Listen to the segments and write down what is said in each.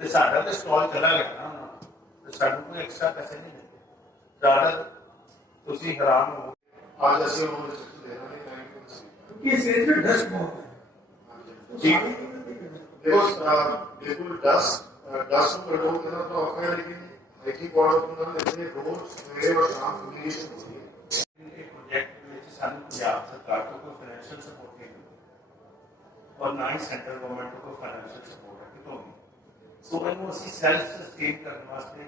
तो साडा तो स्टॉल चला गया ना उन्होंने, तो साडू को एक्स्ट्रा पैसे नहीं मिलते, ज़्यादा तुसी हैरान हो। आज ऐसे उन्होंने देना नहीं चाहेंगे क्योंकि इस एज में डस्ट बहुत है। बिल्कुल डस्ट को कंट्रोल करना तो औखा है, लेकिन हाइजीन बॉर्डर इतने रोज सवेरे और शाम फ्यूमिगेशन होती है। एक प्रोजेक्ट में सानू पंजाब सरकार को कोई फाइनेंशियल सपोर्ट नहीं मिलता और ना ही सेंट्रल गवर्नमेंट को कोई फाइनेंशियल सपोर्ट है कितों भी। सो इन्हों असीं सैल्फ सस्टेन करने वास्ते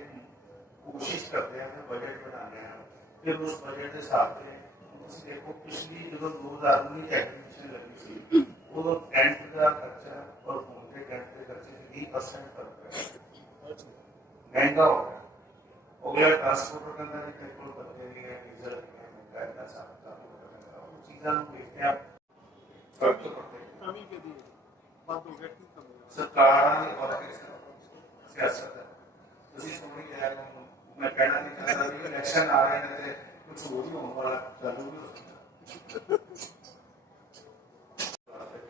कोशिश करते हैं, फिर बजट बनाने हैं, फिर उस बजट के हिसाब से देखो पिछली जो 2019 एडमिशन लगी थी वो टेंट का खर्चा और होम के टेंट के खर्चे 20% फर्क है, महंगा हो गया। अगला ट्रांसपोर्टर का अंदर पेट्रोल बदले है, डीजल महंगा है, ऐसा वो चीज़ों को देखते हैं आप फर्क तो पड़ते हैं। कमी के लिए बंद हो गया क्यों कमी सरकार ने और सियासत है ਤੁਸੀਂ ਸੁਣੀ ਲਿਆ। मैं कहना नहीं चाहता कि इलेक्शन आ रहे हैं तो कुछ हो ही होने वाला चालू भी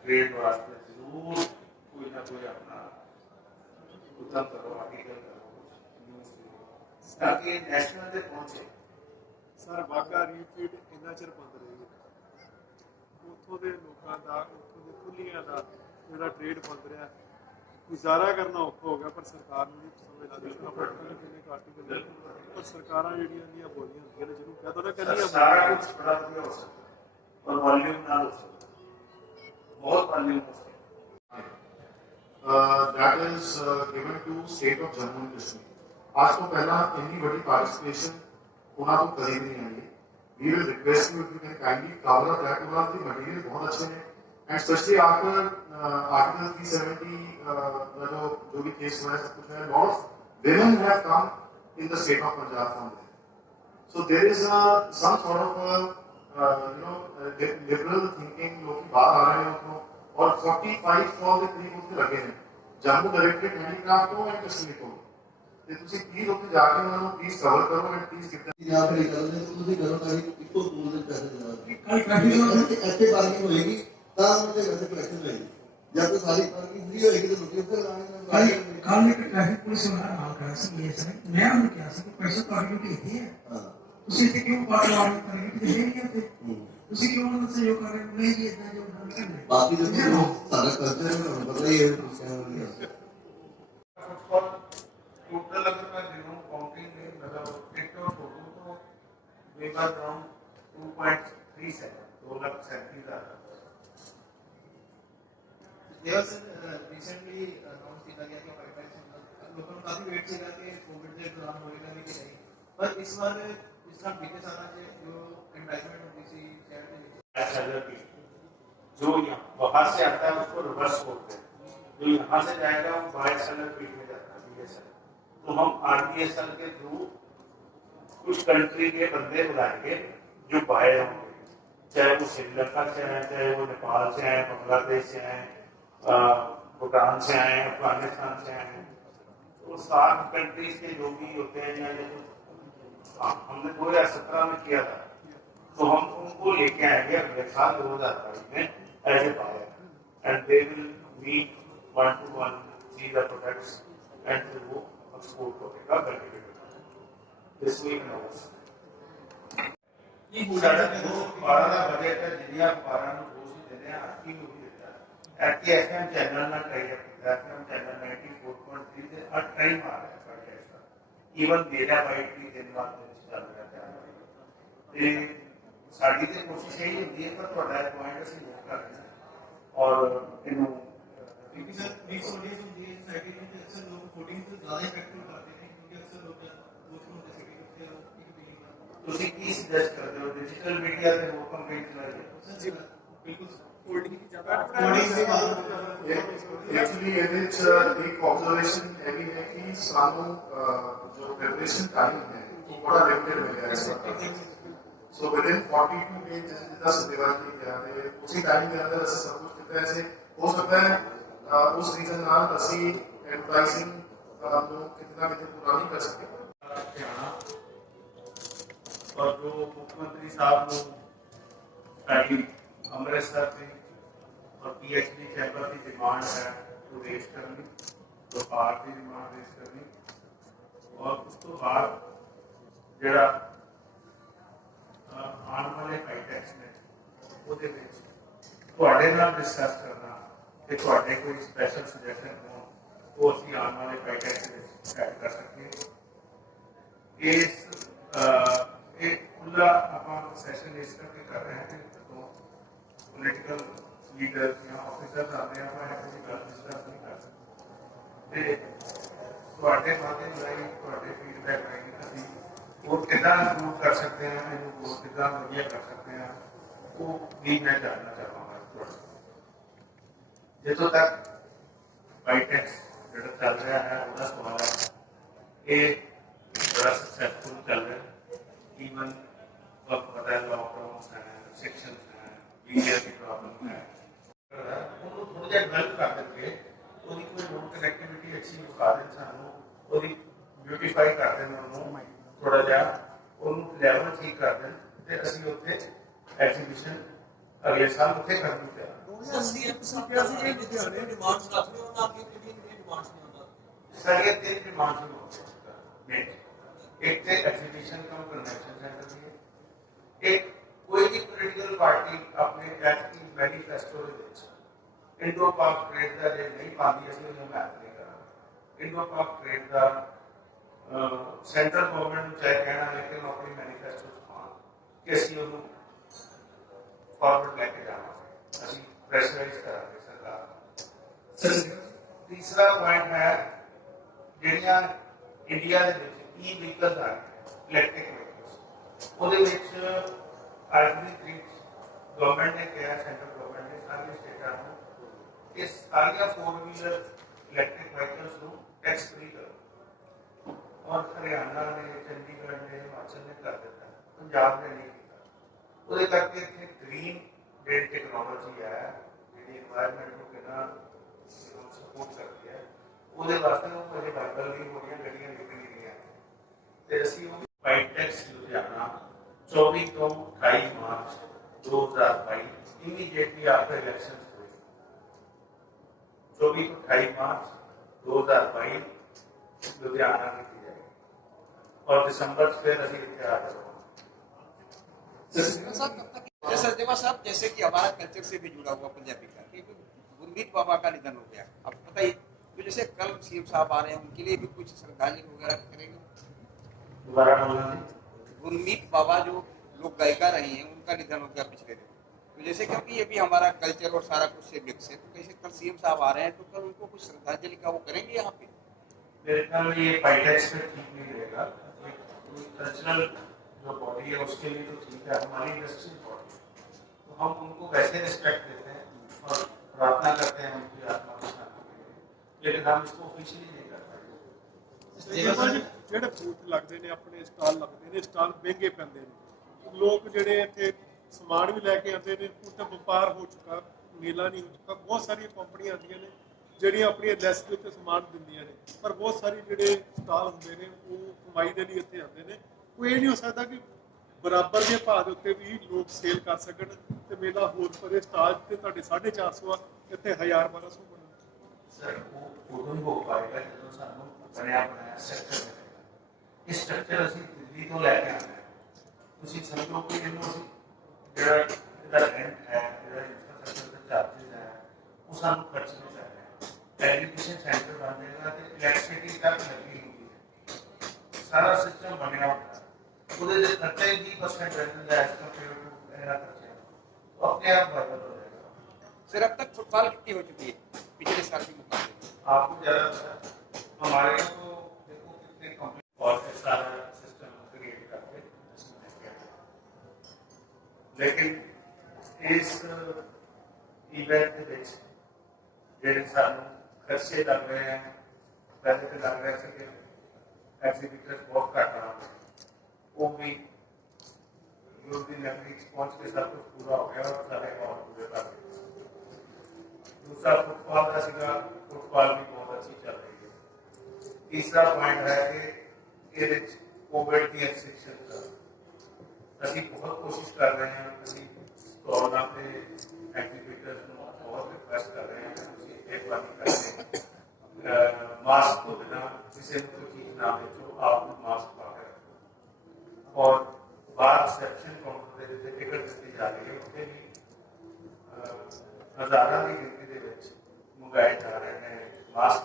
ट्रेड वास्ते जरूर कोई ना कोई अपना उद्यम करो, आर्टिकल करो, न्यूज़ करो ताकि नेशनल तक पहुंचे। सर वाघा रीफीड इन्ना चिर बंद रहेगी, ਉੱਥੋਂ ਦੇ ਲੋਕਾਂ ਦਾ ਉੱਥੋਂ ਦੇ ਖੁੱਲੀਆਂ ਦਾ ਜਿਹੜਾ ਟ੍ਰੇਡ ਬੰਦ ਰਿਹਾ, ਗੁਜ਼ਾਰਾ ਕਰਨਾ ਔਖਾ ਹੋ ਗਿਆ। ਪਰ ਸਰਕਾਰ ਨੂੰ ਨਹੀਂ ਸਮਝ ਲੱਗਦੀ ਕਿੰਨੇ ਆਰਟੀਕਲ ਪਰ ਸਰਕਾਰਾਂ ਜਿਹੜੀਆਂ ਦੀਆਂ ਬੋਲੀਆਂ ਹੁੰਦੀਆਂ ਨੇ ਜਿਹਨੂੰ ਕਹਿ ਦੋ ਨਾ ਕਹਿੰਦੀਆਂ ਸਾਰਾ ਕੁਝ ਬੜਾ ਵਧੀਆ ਹੋ ਸਕਦਾ ਪਰ ਵੋਲਿਊਮ ਨਾਲ ਹੋ ਸਕਦਾ, बहुत वॉल्यूम हो सकता that is given to state of Jammu and Kashmir. आज तो पहला इतनी बड़ी पार्टिसिपेशन उन्हें तो कभी नहीं आई है। We will request you if you can kindly cover up that. उन्हें की मटेरियल बहुत अच्छे हैं and especially after article 370 जो भी केस हुआ है सब कुछ है, lot of women have come in the state of Punjab from there. So there is some sort of liberal thinking लोग बाहर आ रहे हैं उसको, और 45 सौ के करीब उसके लगे हैं जम्मू डायरेक्टरेट हैंडीक्राफ्ट को एंड कश्मीर को। ਤੇ ਤੁਸੀਂ ਪਲੀਜ਼ ਉੱਥੇ ਜਾ ਕੇ ਉਹਨਾਂ ਨੂੰ ਪਲੀਜ਼ ਕਵਰ ਕਰੋ ਐਂਡ ਪਲੀਜ਼ ਕਿਤੇ ਜਾਂ ਫਿਰ ਇਹ ਕਰਦੇ ਤੁਸੀਂ ਕਰੋ ਤਾਂ ਇੱਕੋ ਪੂਲ ਦੇ ਪੈਸੇ ਦਿਓ। ਕੱਲ ਇੱਥੇ ਪਾਰਕਿੰਗ ਹੋਏਗੀ ਤਾਂ ਉਹਦੇ ਪੈਸੇ ਕਲੈਕਸ਼ਨ ਹੋਏਗੀ, ਜਾਂ ਤਾਂ ਸਾਰੀ ਪਾਰਕਿੰਗ ਫ੍ਰੀ ਹੋਏਗੀ ਤਾਂ ਲੋਕੀ ਉੱਥੇ ਲਾਣਗੇ। ਕੱਲ ਇੱਕ ਟ੍ਰੈਫਿਕ ਪੁਲਿਸ ਵਾਲਾ ਨਾਲ ਕਰਾ ਸੀ ਇਹ ਸਰ, ਮੈਂ ਉਹਨੂੰ ਕਿਹਾ ਸੀ ਕਿ ਪੈਸੇ ਤੁਹਾਡੇ ਨੂੰ ਭੇਜਦੇ ਆ, ਤੁਸੀਂ ਇੱਥੇ ਕਿਉਂ ਪਾਟਵਾਰ ਕਰਨਗੇ ਕਿ ਦੇ ਨਹੀਂ ਆਤੇ, ਤੁਸੀਂ ਕਿਉਂ ਉਹਨਾਂ ਦਾ ਸਹਿਯੋਗ ਕਰ ਰਹੇ ਹੋ? ਨਹੀਂ ਜੀ ਇਦਾਂ ਜੋ ਬਾਕੀ ਦੇ ਸਾਡਾ ਕਲਚਰ ਹੈ ਪਤਾ ਹੀ ਹੈ। टोटल अगर मैं गिनूं काउंटिंग में मतलब टिकट और फोटो तो वे बार अराउंड 2.37 2,37,000। देवर सर रिसेंटली अनाउंस किया गया कि पाइपलाइन लोगों को काफी वेट सीगा कि कोविड के दौरान होएगा भी कि नहीं, पर इस बार इस साल बीते साल से जो एडवर्टाइजमेंट होती थी शहर के नीचे जो वहां से आता है उसको रिवर्स बोलते हैं, जो यहाँ से जाएगा वो बाय सेलर पीठ में जाता है BSL। तो हम RBSL के थ्रू कुछ कंट्री के बंदे बुलाएंगे जो बाहर होंगे, चाहे वो श्रीलंका से आए, चाहे वो नेपाल से आए, बांग्लादेश से आए, भूटान से आए, अफगानिस्तान से आए, तो 7 कंट्रीज के जो भी होते हैं या हमने 2017 में किया था, तो हम उनको लेके आएंगे अगले साल 2022 में as a buyer and they will meet 1-to-1, see the products and फिर वो एक्सपोर्ट करेगा बेनिफिट दिस वी नोस। ये साढ़े 12 का बजट है जिन्हें आप 12 में घोष देते हैं आपकी भी देता है एक्टिव FM चैनल ना ट्राई करता है, FM चैनल 94.3 से हर टाइम आ रहा है प्रोजेक्ट का, इवन डेटा बाइट भी दिन बाद चल रहा है। ये साड़ी की कोशिश यही होती है पर थोड़ा पॉइंट से नोट कर रहे हैं और इन्हों क्योंकि सर मिक्स ऑडियंस होती है सोसाइटी में, अक्सर लोग वोटिंग से ज्यादा इफेक्टिव करते हैं क्योंकि अक्सर लोग दूसरों होते हैं ਤੁਸੀਂ ਕੀ ਸਜੈਸਟ ਕਰਦੇ ਹੋ डिजिटल मीडिया ਤੇ ਹੋਰ ਕੰਪੇਨ ਚਲਾਈਏ? सर बिल्कुल ਹੋਲਡਿੰਗ की ज्यादा एक्चुअली ਇਹਦੇ ਚ ਇੱਕ ਆਬਜ਼ਰਵੇਸ਼ਨ ਇਹ ਵੀ ਹੈ ਕਿ ਸਾਨੂੰ ਜੋ प्रिपरेशन टाइम है वो बड़ा लिमिटेड मिल गया है। सो विद इन 42 डेज जितना सदेवा की गया है उसी टाइम के अंदर ऐसे सब कुछ कितना ऐसे हो सकता है उस रीजन नाल ਅਸੀਂ एडवर्टाइजिंग ਨੂੰ कितना पूरा नहीं कर सकते। और जो मुख्यमंत्री साहब ने अमृतसर से और PhD चैम्बर की डिमांड है वो रेज करनी व्यापार की डिमांड रेस करनी और उस तो बाद ਜਿਹੜਾ ਆਉਣ ਵਾਲੇ ਹਾਈਟੈਕਸ ਨੇ ਉਹਦੇ ਵਿੱਚ ਤੁਹਾਡੇ ਨਾਲ ਡਿਸਕਸ ਕਰਨਾ ਕਿ ਤੁਹਾਡੇ ਕੋਈ ਸਪੈਸ਼ਲ ਸੁਜੈਸ਼ਨ ਹੋਣ ਉਹ ਅਸੀਂ ਆਉਣ ਵਾਲੇ ਹਾਈਟੈਕਸ ਵਿੱਚ ਐਡ ਕਰ ਸਕੀਏ। ਇਹ ਖੁੱਲਾ ਆਪਾਂ ਸੈਸ਼ਨ ਇਸ ਕਰਕੇ ਕਰ ਰਹੇ ਹਾਂ ਕਿ ਜਦੋਂ ਪੋਲੀਟੀਕਲ ਲੀਡਰ ਜਾਂ ਆਫਿਸਰ ਆਉਂਦੇ ਆ ਆਪਾਂ ਇਹੋ ਜਿਹੀ ਗੱਲ ਡਿਸਕਸ ਨਹੀਂ ਕਰ ਸਕਦੇ ਤੇ ਤੁਹਾਡੇ ਮਾਧਿਅਮ ਰਾਹੀਂ ਤੁਹਾਡੇ ਫੀਡਬੈਕ ਰਾਹੀਂ ਅਸੀਂ वो कितना इम्प्रूव कर सकते हैं वो कितना बढ़िया कर सकते हैं वो भी मैं जानना चाहूँगा थोड़ा। जितों तक बाईटेक्स जो चल रहा है उसका सवाल है ये बड़ा सक्सेसफुल चल रहा है। इवन वक्त पता है लॉकडाउन है सेक्शन है मीडिया की प्रॉब्लम है उन्होंने थोड़ा जहा डेवलप कर देंगे कोई रोड कनेक्टिविटी अच्छी विखा दें सानू ब्यूटीफाई कर दें उन्होंने थोड़ा जहा लैवल ठीक कर दें तो असं उत्थे एग्जीबिशन अगले साल उत्थे करनी चाहिए। सारिया तीन डिमांड्स ने एक तो एग्जीबिशन कम कन्वेंशन सेंटर की है एक कोई भी पोलिटिकल पार्टी अपने एक्ट की मैनीफेस्टो इंडो पाक ट्रेड का जो नहीं पाती असं मैथ नहीं करा इंडो पाक ट्रेड का सेंट्रल गवर्नमेंट चाहे कहना लेकिन अपनी मैनीफेस्टो कि असं उन्होंने फॉरवर्ड लैके जाना अभी प्रेशराइज करा सरकार। तीसरा पॉइंट है ਜਿਹੜੀਆਂ इंडिया के ई व्हीकल्स आ गए इलैक्ट्रिक व्हीकल्स ਉਹਦੇ ਵਿੱਚ ਅੱਜ ਦੀ ਤਰੀਕ गवर्नमेंट ने कहा सेंट्रल गवर्नमेंट ने सारी स्टेटां ਨੂੰ कि सारिया 4 व्हीलर इलैक्ट्रिक व्हीकल्स ਨੂੰ टैक्स फ्री करो और हरियाणा ने चंडीगढ़ ने हिमाचल ने कर दिता पंजाब ने नहीं किया ਉਹਦੇ ਕਰਕੇ ਇੱਥੇ ग्रीन डेट टेक्नोलॉजी है ਜਿਹੜੀ एनवायरनमेंट ਨੂੰ ਕਿੰਨਾ सपोर्ट करती है ਉਹਦੇ ਵਾਸਤੇ ਉਹ ਅਜੇ ਵਾਇਬਲ ਨਹੀਂ ਹੋ ਰਹੀਆਂ ਗੱਡੀਆਂ ਨਿਕਲ ਨਹੀਂ ਰਹੀਆਂ ਤੇ ਅਸੀਂ ਉਹ ਬਾਈਟੈਕਸ ਲੁਧਿਆਣਾ 24 ਤੋਂ 28 ਮਾਰਚ 2022 immediately after elections हुए 24 ਤੋਂ 28 मार्च 2022 लुधियाना की थी जाएगी और दिसंबर से फिर अभी इतिहास सरदेवा साहब जैसे कि हमारा कल्चर से भी जुड़ा हुआ पंजाबी का कि गुरमीत बाबा का निधन हो गया अब बताइए तो जैसे कल सीएम साहब आ रहे हैं उनके लिए भी कुछ श्रद्धांजलि वगैरह करेंगे। दोबारा बोलना गुरमीत बाबा जो लोक गायिका रही हैं उनका निधन हो गया पिछले दिन तो जैसे क्योंकि ये भी हमारा कल्चर और सारा कुछ से मिक्स है तो कैसे कल सीएम साहब आ रहे हैं तो कल उनको कुछ श्रद्धांजलि का वो करेंगे यहाँ पे। मेरे ख्याल में ये बाईटैक्स पे ठीक नहीं रहेगा कल्चरल जो बॉडी है उसके लिए तो ठीक है हमारी इंडस्ट्रियल बॉडी तो हम उनको वैसे रिस्पेक्ट देते हैं और प्रार्थना करते हैं उनकी आत्मा को शांति के लिए लेकिन हम इसको ऑफिशियली नहीं कर पाएंगे। ਜਿਹੜੇ ਬੂਥ ਲੱਗਦੇ ਨੇ ਆਪਣੇ ਸਟਾਲ ਲੱਗਦੇ ਨੇ ਸਟਾਲ ਮਹਿੰਗੇ ਪੈਂਦੇ ਨੇ ਲੋਕ ਜਿਹੜੇ ਇੱਥੇ ਸਮਾਨ ਵੀ ਲੈ ਕੇ ਆਉਂਦੇ ਨੇ ਹੁਣ ਤਾਂ ਵਪਾਰ ਹੋ ਚੁੱਕਾ ਮੇਲਾ ਨਹੀਂ ਹੋ ਚੁੱਕਾ ਬਹੁਤ ਸਾਰੀਆਂ ਕੰਪਨੀਆਂ ਆਉਂਦੀਆਂ ਨੇ ਜਿਹੜੀਆਂ ਆਪਣੀਆਂ ਲੈਸ ਦੇ ਉੱਤੇ ਸਮਾਨ ਦਿੰਦੀਆਂ ਨੇ ਪਰ ਬਹੁਤ ਸਾਰੇ ਜਿਹੜੇ ਸਟਾਲ ਹੁੰਦੇ ਨੇ ਉਹ ਕਮਾਈ ਦੇ ਲਈ ਇੱਥੇ ਆਉਂਦੇ ਨੇ ਕੋਈ ਇਹ ਨਹੀਂ ਹੋ ਸਕਦਾ ਕਿ ਬਰਾਬਰ ਦੇ ਭਾਅ ਦੇ ਉੱਤੇ ਵੀ ਲੋਕ ਸੇਲ ਕਰ ਸਕਣ ਤੇ ਮੇਲਾ ਹੋਰ ਪਰੇ ਸਟਾਲ ਤੇ ਤੁਹਾਡੇ 450 ਆ ਇੱਥੇ 1000-1200 ਬਣਾ सर वो उदम हो पाएगा जो सानू बनया बनाया स्ट्रक्चर मिलेगा इस स्ट्रक्चर ਅਸੀਂ ਦਿੱਲੀ ਤੋਂ ਲੈ ਕੇ ਆਣਾ ਹੈ ਤੁਸੀਂ ਸਮਝੋ ਕਿ ਇਹਨੂੰ ਅਸੀਂ ਜਿਹੜਾ ਇਹਦਾ ਰੈਂਟ ਹੈ ਜਿਹੜਾ ਇੰਫਰਾਸਟ੍ਰਕਚਰ ਦੇ ਚਾਰजेस ਹੈ ਉਹ ਸਾਨੂੰ ਖਰਚਣੇ ਚਾਹੀਦੇ ਐਗਰੀਕਲਚਰ ਸੈਂਟਰ ਬਣ ਜਾਏਗਾ ਤੇ ਇਲੈਕਟ੍ਰਿਸਿਟੀ ਤੱਕ ਲੱਗੀ ਹੋਈ ਹੈ ਸਾਰਾ ਸਿਸਟਮ ਬਣਿਆ ਹੋਇਆ ਉਹਦੇ ਦੇ ਖਰਚੇ 20% ਰਹਿੰਦੇ ਹੈ ਇਸ ਕੰਪੇਅਰ ਟੂ ਇਹਦਾ ਖਰਚਾ ਉਹ ਆਪਣੇ ਆਪ ਵਾਇਬਲ ਹੋ ਜਾਏਗਾ। सर अब तक फुटबॉल कितनी हो चुकी है पिछले साल के मुकाबले आपको ज्यादा हमारे यहाँ तो देखो कितने कंपनी और सारा सिस्टम क्रिएट करके इसमें किया लेकिन इस इवेंट के बीच ਜਿਹੜੇ ਸਾਨੂੰ ਖਰਚੇ ਲੱਗ ਰਹੇ हैं पहले तो लग रहे थे कि एग्जीबिटर बहुत घट रहा वो भी यूरोपीय नगरी पहुंच के सब कुछ पूरा हो गया और सारे और पूरे कर दिए। दूसरा फुटबॉल का सीधा फुटबॉल भी बहुत अच्छी चल रही है। तीसरा पॉइंट है कि कोविड की रिस्ट्रिक्शन का ਅਸੀਂ बहुत कोशिश कर रहे हैं ਅਸੀਂ कोरोना पे एग्जीबिटर्स को बहुत रिक्वेस्ट कर रहे हैं कि एक बार करके मास्क तो बिना किसी को कोई चीज ना बेचो, आप मास्क पा के रखो। और बाहर रिसेप्शन काउंटर के टिकट दी जा रही है, उत्थे भी हजारों की गिनती के विच मंगाए जा रहे हैं मास्क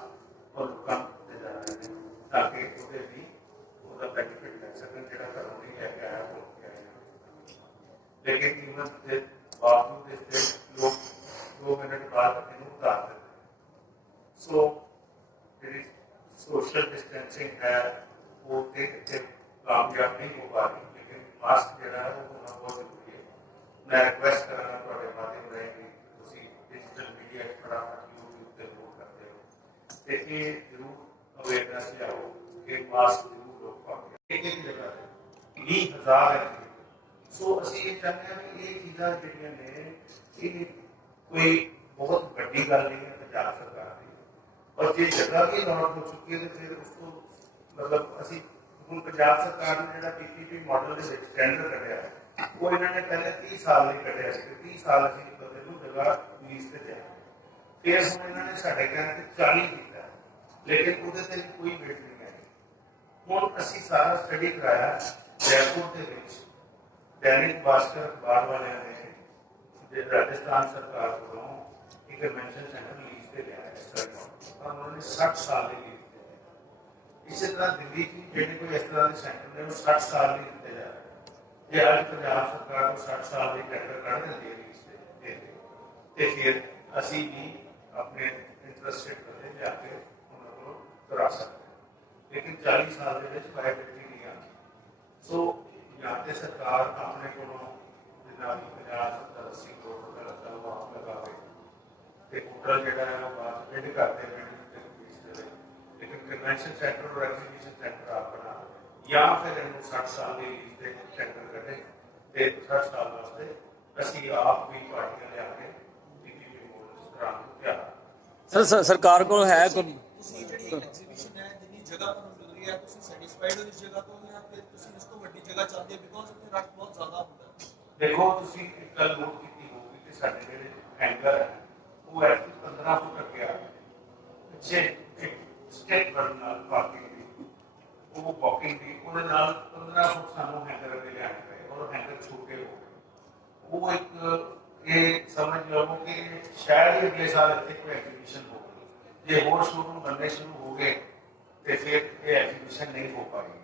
और लोगों को दिए जा रहे हैं ताकि उसे भी उसका बेनिफिट ले सकन, जो घरों नहीं लैके आया हो के आया। लेकिन कीमत के बावजूद इसके लोग 2 मिनट बाद इन्हें उतार देते हैं। सो जी सोशल डिस्टेंसिंग है वो कामयाब नहीं हो पा रही, लेकिन मास्क जो है वो होना बहुत जरूरी है। मैं रिक्वेस्ट करना थोड़े माध्यम रहेगी, डिजिटल मीडिया फटाफट यूट्यूब से लोग करते हो तो ये जरूर अवेयरनेस लियाओ कि मास्क जरूर लोग पाओगे। एक जगह 20,000 है। सो ਅਸੀਂ ਇਹ ਚਾਹੁੰਦੇ ਹਾਂ ਕਿ ਇਹ ਚੀਜ਼ਾਂ ਜਿਹੜੀਆਂ ਨੇ ਇਹ ਕੋਈ ਬਹੁਤ ਵੱਡੀ ਗੱਲ ਨਹੀਂ ਹੈ ਪੰਜਾਬ ਸਰਕਾਰ ਦੀ, ਔਰ ਜੇ ਜਗ੍ਹਾ ਵੀ ਅਲਾਟ ਹੋ ਚੁੱਕੀ ਹੈ ਤੇ ਫਿਰ ਉਸ ਤੋਂ ਮਤਲਬ ਅਸੀਂ ਹੁਣ ਪੰਜਾਬ ਸਰਕਾਰ ਨੇ ਜਿਹੜਾ ਪੀਪੀਪੀ ਮਾਡਲ ਦੇ ਵਿੱਚ ਟੈਂਡਰ ਕੱਢਿਆ ਉਹ ਇਹਨਾਂ ਨੇ ਪਹਿਲੇ 30 ਸਾਲ ਲਈ ਕੱਢਿਆ ਸੀ, 30 ਸਾਲ ਅਸੀਂ ਕਦੇ ਨੂੰ ਜਗ੍ਹਾ ਲੀਜ਼ ਤੇ ਜਾਏ, ਫਿਰ ਹੁਣ ਇਹਨਾਂ ਨੇ ਸਾਡੇ ਕਹਿਣ ਤੇ 40 ਕੀਤਾ, ਲੇਕਿਨ ਉਹਦੇ ਤੇ ਕੋਈ ਵੇਟ ਨਹੀਂ ਆਈ। ਹੁਣ ਅਸੀਂ ਸਾਰਾ ਸਟੱਡੀ ਕਰਾਇਆ ਜੈਪੁਰ ਦੇ ਵਿੱਚ दैनिक भास्कर अखबार वाले ने राजस्थान सरकार को एक कन्वेंशन सेंटर लीज पे लिया है और उन्होंने 60 साल लीज दी। इसी तरह दिल्ली की जेडी कोई इस तरह के सेंटर ने 60 साल लीज दिते जा रहे हैं। ये आज पंजाब सरकार को 60 साल की टेंडर कढ़ देती है लीज पे ते फिर असी भी अपने इंटरेस्टेड बंदे जाके उन्होंने करा सकते हैं, लेकिन 40 साल के वायबिलिटी नहीं आती। सो या तो सरकार अपने को जितना भी 50-70-80 करोड़ रुपया लगता है वो आप लगावे तो होटल जो है वो बाद बिल्ड करते हैं, लेकिन कन्वेंशन सेंटर और एग्जीबिशन सेंटर आप बना या फिर इन्होंने 60 साल की लीज से टेंडर करें तो 60 साल वास्ते असी आप भी पार्टियां लिया के पीपीपी मॉडल कराने को तैयार। सर सरकार को है कोई ਤੁਸੀਂ ਜਿਹੜੀ ਐਗਜ਼ੀਬਿਸ਼ਨ ਹੈ ਜਿੰਨੀ ਜਗ੍ਹਾ ਤੁਹਾਨੂੰ ਮਿਲ ਰਹੀ ਹੈ ਤੁਸੀਂ ਸੈਟੀਸਫਾਈਡ ਹੋ ਇਸ ਜਗ੍ਹਾ ਤੋਂ ਜਾਂ ਫਿਰ ਤੁਸੀਂ ਇਸ ਤੋਂ ਵੱਡੀ ਜਗ੍ਹਾ ਚਾਹੁੰਦੇ ਹੋ ਬਿਕੋਜ਼ ਉੱਥੇ ਰਸ਼ ਬਹੁਤ ਜ਼ਿਆਦਾ ਹੁੰਦਾ ਹੈ। देखो तुसी एक गल नोट की होगी कि साडे जेहड़े हैंगर है वो है 15 फुट अगे आ पिछे एक स्टेप बन नाल पार्किंग दी वो वॉकिंग दी ਉਹਦੇ ਨਾਲ 15 फुट सानू हैंगर अगे लियाने पए और हैंगर छोटे हो गए। वो एक ये समझ लो कि शायद ही अगले साल इतने कोई एग्जीबिशन होगी, जे होर शोरूम बनने शुरू हो गए तो फिर ये एग्जीबिशन नहीं हो पाएगी।